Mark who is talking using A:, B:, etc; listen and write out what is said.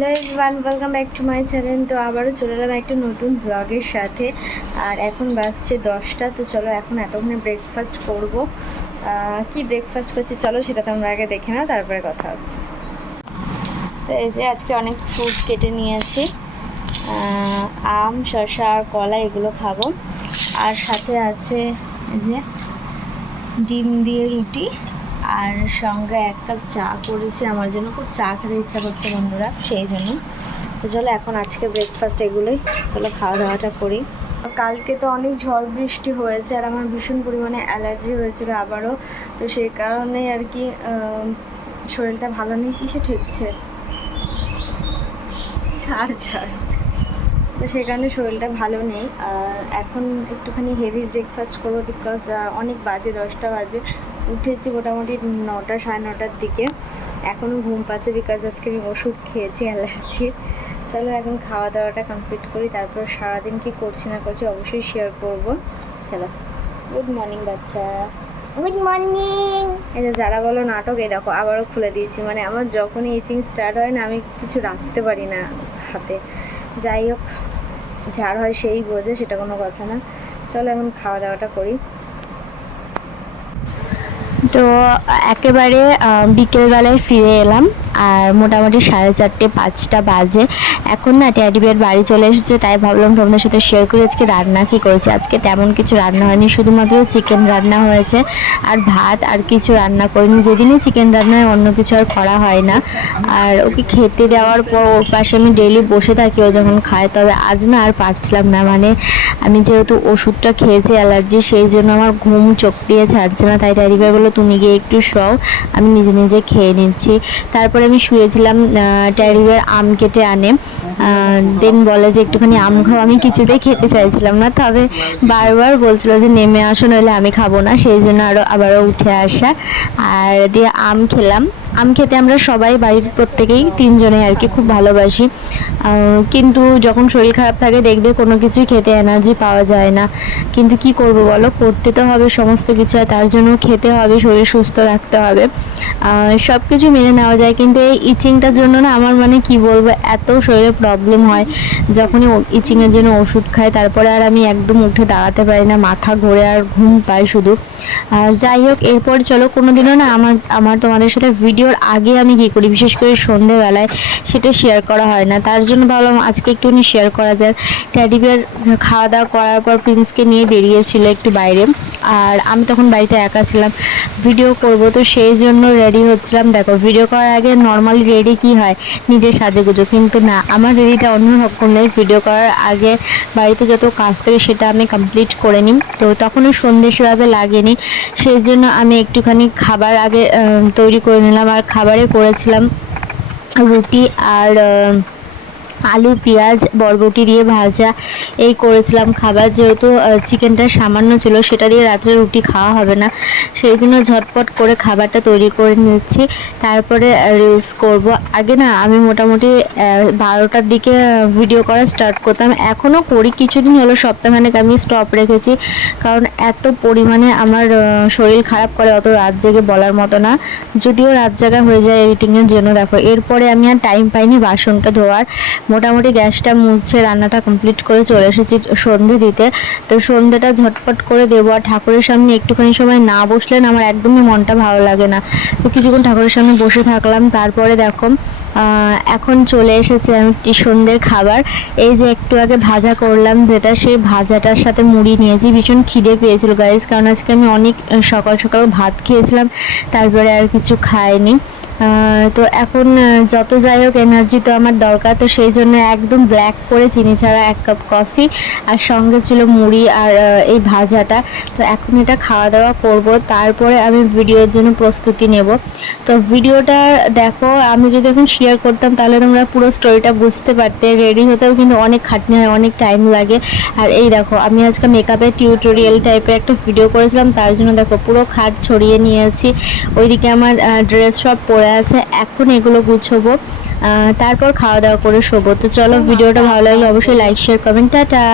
A: Hello everyone welcome back to my channel তো আবারও চলে এলাম একটা নতুন ব্লগের সাথে। আর এখন বাজছে দশটা, তো চলো এখন এতক্ষণে ব্রেকফাস্ট করব। কি ব্রেকফাস্ট করছি চলো সেটা তোমরা আগে দেখে নাও, তারপরে কথা হচ্ছে। তো এই যে আজকে অনেক ফ্রুট কেটে নিয়েছি। আম, শসা আর কলা, এগুলো খাব। আর সাথে আছে এই যে ডিম দিয়ে রুটি। আর সঙ্গে এক কাপ চা করেছি, আমার জন্য খুব চা খেতে ইচ্ছা করছে বন্ধুরা, সেই জন্য। তো চলো এখন আজকে ব্রেকফাস্ট এগুলোই, চলো খাওয়া দাওয়াটা করি। কালকে তো অনেক ঝড় বৃষ্টি হয়েছে আর আমার ভীষণ পরিমাণে অ্যালার্জি হয়েছিল আবারও, তো সেই কারণে আর কি শরীরটা ভালো নেই, কিসে ঠেকছে? ছাড় ছাড়। তো সেই কারণে শরীরটা ভালো নেই, আর এখন একটুখানি হেভি ব্রেকফাস্ট করব বিকজ অনেক বাজে, দশটা বাজে। উঠেছি মোটামুটি নটা সাড়ে নটার দিকে। এখনও ঘুম পাচ্ছে বিকজ আজকে আমি ওষুধ খেয়েছি অ্যালার্জি। চলো এখন খাওয়া দাওয়াটা কমপ্লিট করি তারপর সারাদিন কি করছি না করছি অবশ্যই শেয়ার করব। চলো। গুড মর্নিং বাচ্চা।
B: গুড মর্নিং
A: এই যে যারা বলো নাটক এই দেখো আবারও খুলে দিয়েছি। মানে আমার যখনই ইচিং স্টার্ট হয় না আমি কিছু রাখতে পারি না হাতে। যাই হোক যার হয় সেই বোঝে সেটা কোনো কথা না। চলো এখন খাওয়া দাওয়াটা করি। তো একেবারে বিকেলবেলায় ফিরে এলাম। আর মোটামুটি সাড়ে চারটে, পাঁচটা বাজে। এখন না ট্যাডি বিয়ার বাড়ি চলে এসেছে, তাই ভাবলাম তোমাদের সাথে শেয়ার করি আজকে রান্না কি করেছি। আজকে তেমন কিছু রান্না হয়নি, শুধুমাত্র চিকেন রান্না হয়েছে। আর ভাত আর কিছু রান্না করিনি। যেদিনই চিকেন রান্না হয়, অন্য কিছু আর করা হয় না। আর ওকে খেতে দেওয়ার পর, ওর পাশে আমি ডেলি বসে থাকি, ও যখন খায়, তবে আজ না আর পারছিলাম না। মানে আমি যেহেতু ওষুধটা খেয়েছি, অ্যালার্জি, সেই জন্য আমার ঘুম চোখ দিয়ে ছাড়ছে না। তাই ড্যাডি ভাই বলল তুমি গিয়ে একটু শও আমি নিজে নিজে খেয়ে নিচ্ছি। তারপরে আমি শুয়েছিলাম ড্যাডি আম কেটে আনে। দেন বলে যে একটুখানি আম খাও, আমি কিছুটাই খেতে চাইছিলাম না। তবে বারবার বলছিল যে, নেমে আসো, নইলে আমি খাব না। সেই জন্য আরও আবারও উঠে আসা। আর দিয়ে আম খেলাম। আম খেতে আমরা সবাই বাড়ির প্রত্যেকেই তিনজনে আর কি খুব ভালোবাসি। কিন্তু যখন শরীর খারাপ থাকে, দেখবে কোনো কিছুই খেতে এনার্জি পাওয়া যায় না। কিন্তু কি করব বলো? করতে তো হবে, সমস্ত কিছু, আর তার জন্য খেতে হবে, শরীর সুস্থ রাখতে হবে। সব কিছু মেনে নেওয়া যায়। কিন্তু এই ইচিংটার জন্য না, আমার মানে কি বলব, এত শরীরে প্রবলেম হয়, যখনই ইচিংয়ের জন্য ওষুধ খাই তারপরে আর আমি একদম উঠে দাঁড়াতে পারি না, মাথা ঘোরে আর ঘুম পাই শুধু। যাই হোক, এরপর চলো, কোনোদিনও না আমার আমার তোমাদের সাথে ভিডিওর আগে আমি কী করি, বিশেষ করে সন্ধেবেলায়, সেটা শেয়ার করা হয় না। তার জন্য ভাবলাম আজকে একটুখানি শেয়ার করা যাক। ট্যাডি বিয়ার খাওয়া দাওয়া করার পর প্রিন্সকে নিয়ে বেরিয়েছিল একটু বাইরে। আর আমি তখন বাড়িতে একা ছিলাম। ভিডিও করব, তো সেই জন্য রেডি হচ্ছিলাম। দেখো ভিডিও করার আগে নর্মালি রেডি কি হয়? নিজের সাজেগুজো। কিন্তু না, আমার রেডিটা অন্য রকম নেই। ভিডিও করার আগে বাড়িতে যত কাজ থাকে সেটা আমি কমপ্লিট করে নিই। তো তখনও সন্ধ্যে সেভাবে লাগেনি। সেই জন্য আমি একটুখানি খাবার আগে তৈরি করে নিলাম। আর খাবারে করেছিলাম রুটি আর আলু, পেঁয়াজ, বরবটি দিয়ে ভাজা এই করেছিলাম খাবার। যেহেতু চিকেনটা সামান্য ছিল, সেটা দিয়ে রাত্রে রুটি খাওয়া হবে না। সেই জন্য ঝটপট করে খাবারটা তৈরি করে নিচ্ছি। তারপরে রিলস করব। আগে না, আমি মোটামুটি বারোটার দিকে ভিডিও করা স্টার্ট করতাম। এখনও করি, কিছুদিন হলো সপ্তাহখানেক আমি স্টপ রেখেছি। কারণ এত পরিমাণে আমার শরীর খারাপ করে অত রাত জেগে বলার মতো না। যদিও রাত জাগা হয়ে যায় এডিটিংয়ের জন্য, দেখো। এরপরে আমি আর টাইম পাইনি বাসনটা ধোয়ার। মোটামুটি গ্যাসটা মুছছে রান্নাটা কমপ্লিট করে চলে এসেছি সন্ধে দিতে। তো সন্ধেটা ঝটপট করে দেবো। আর ঠাকুরের সামনে একটুখানি সময় না বসলে না আমার একদমই মনটা ভালো লাগে না। তো কিছুক্ষণ ঠাকুরের সামনে বসে থাকলাম। তারপরে দেখো এখন চলে এসেছে আমি একটি সন্ধ্যের খাবার। এই যে একটু আগে ভাজা করলাম, যেটা সেই ভাজাটার সাথে মুড়ি নিয়েছি। ভীষণ খিদে পেয়েছিল গাইজ কারণ আজকে আমি অনেক সকাল সকাল ভাত খেয়েছিলাম, তারপরে আর কিছু খাইনি। তো এখন যত যাই হোক এনার্জি তো আমার দরকার, তো সেই জন্য একদম ব্ল্যাক করে চিনি ছাড়া এক কাপ কফি আর সঙ্গে ছিল মুড়ি আর এই ভাজাটা। তো এখন এটা খাওয়া দাওয়া করব, তারপরে আমি ভিডিওর জন্য প্রস্তুতি নেব। তো ভিডিওটা দেখো, আমি যদি এখন শেয়ার করতাম, তাহলে তোমরা পুরো স্টোরিটা বুঝতে পারতে। রেডি হতেও কিন্তু অনেক খাটনি হয়, অনেক টাইম লাগে। আর এই দেখো, আমি আজকে মেকআপের টিউটোরিয়াল টাইপের একটা ভিডিও করেছিলাম তার জন্য দেখো পুরো খাট ছড়িয়ে নিয়েছি। ওইদিকে আমার ড্রেস সব পরে আছে এখন এগুলো গুছবো। তারপর খাওয়া দাওয়া করে শোবো। তো চলো ভিডিওটা ভালো লাগলে অবশ্যই লাইক শেয়ার কমেন্ট টাটা।